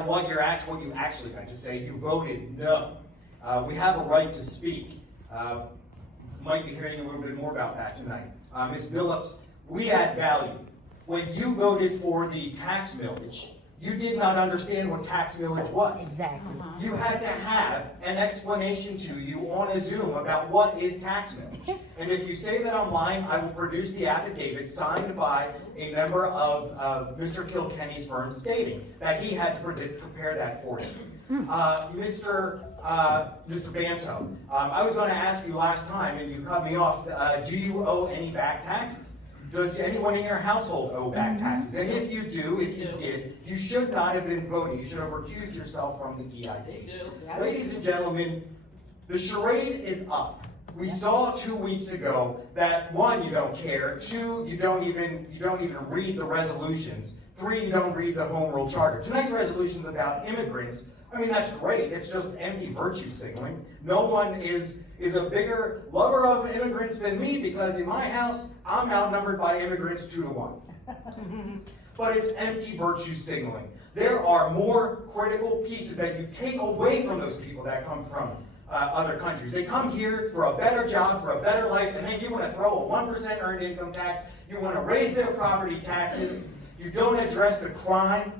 what you actually meant to say, you voted no. We have a right to speak. Might be hearing a little bit more about that tonight. Ms. Billups, we add value. When you voted for the tax millage, you did not understand what tax millage was. Exactly. You had to have an explanation to you on a Zoom about what is tax millage. And if you say that I'm lying, I will produce the affidavit signed by a member of Mr. Kilkenny's firm stating that he had to prepare that for him. Mr. Banto, I was going to ask you last time, and you cut me off, do you owe any back taxes? Does anyone in your household owe back taxes? And if you do, if you did, you should not have been voting. You should have recused yourself from the EIT. Ladies and gentlemen, the charade is up. We saw 2 weeks ago that 1, you don't care, 2, you don't even read the resolutions, 3, you don't read the Home Rule Charter. Tonight's resolution is about immigrants. I mean, that's great. It's just empty virtue signaling. No one is a bigger lover of immigrants than me, because in my house, I'm outnumbered by immigrants 2 to 1. But it's empty virtue signaling. There are more critical pieces that you take away from those people that come from other countries. They come here for a better job, for a better life, and then you want to throw a 1% earned income tax. You want to raise their property taxes. You don't address the crime.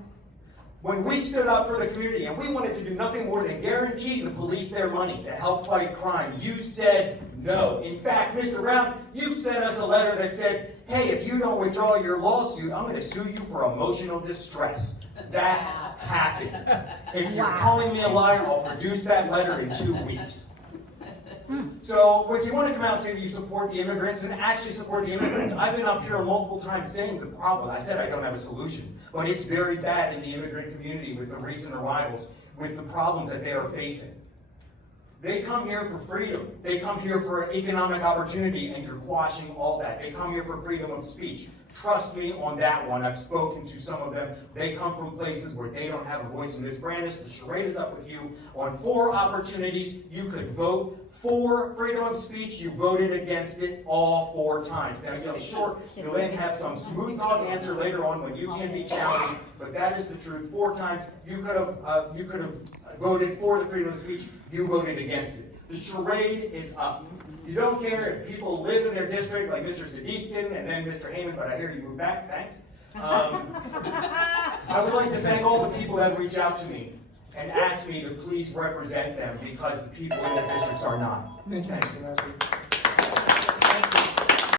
When we stood up for the community and we wanted to do nothing more than guarantee the police their money to help fight crime, you said no. In fact, Mr. Brown, you sent us a letter that said, hey, if you don't withdraw your lawsuit, I'm going to sue you for emotional distress. That happened. If you're calling me a liar, I'll produce that letter in 2 weeks. So if you want to come out and say that you support the immigrants, then actually support the immigrants. I've been up here multiple times saying the problem. I said I don't have a solution, but it's very bad in the immigrant community with the recent arrivals, with the problems that they are facing. They come here for freedom. They come here for economic opportunity, and you're quashing all that. They come here for freedom of speech. Trust me on that one. I've spoken to some of them. They come from places where they don't have a voice. And Ms. Brandish, the charade is up with you. On 4 opportunities, you could vote for freedom of speech. You voted against it all 4 times. Now, you'll then have some smooth talk answer later on when you can be challenged, but that is the truth. 4 times, you could have voted for the freedom of speech. You voted against it. The charade is up. You don't care if people live in their district, like Mr. Sadiqin and then Mr. Heyman, but I hear you moved back. Thanks. I would like to thank all the people that reach out to me and ask me to please represent them, because the people in their districts are not. Thank you, Mr. Massey.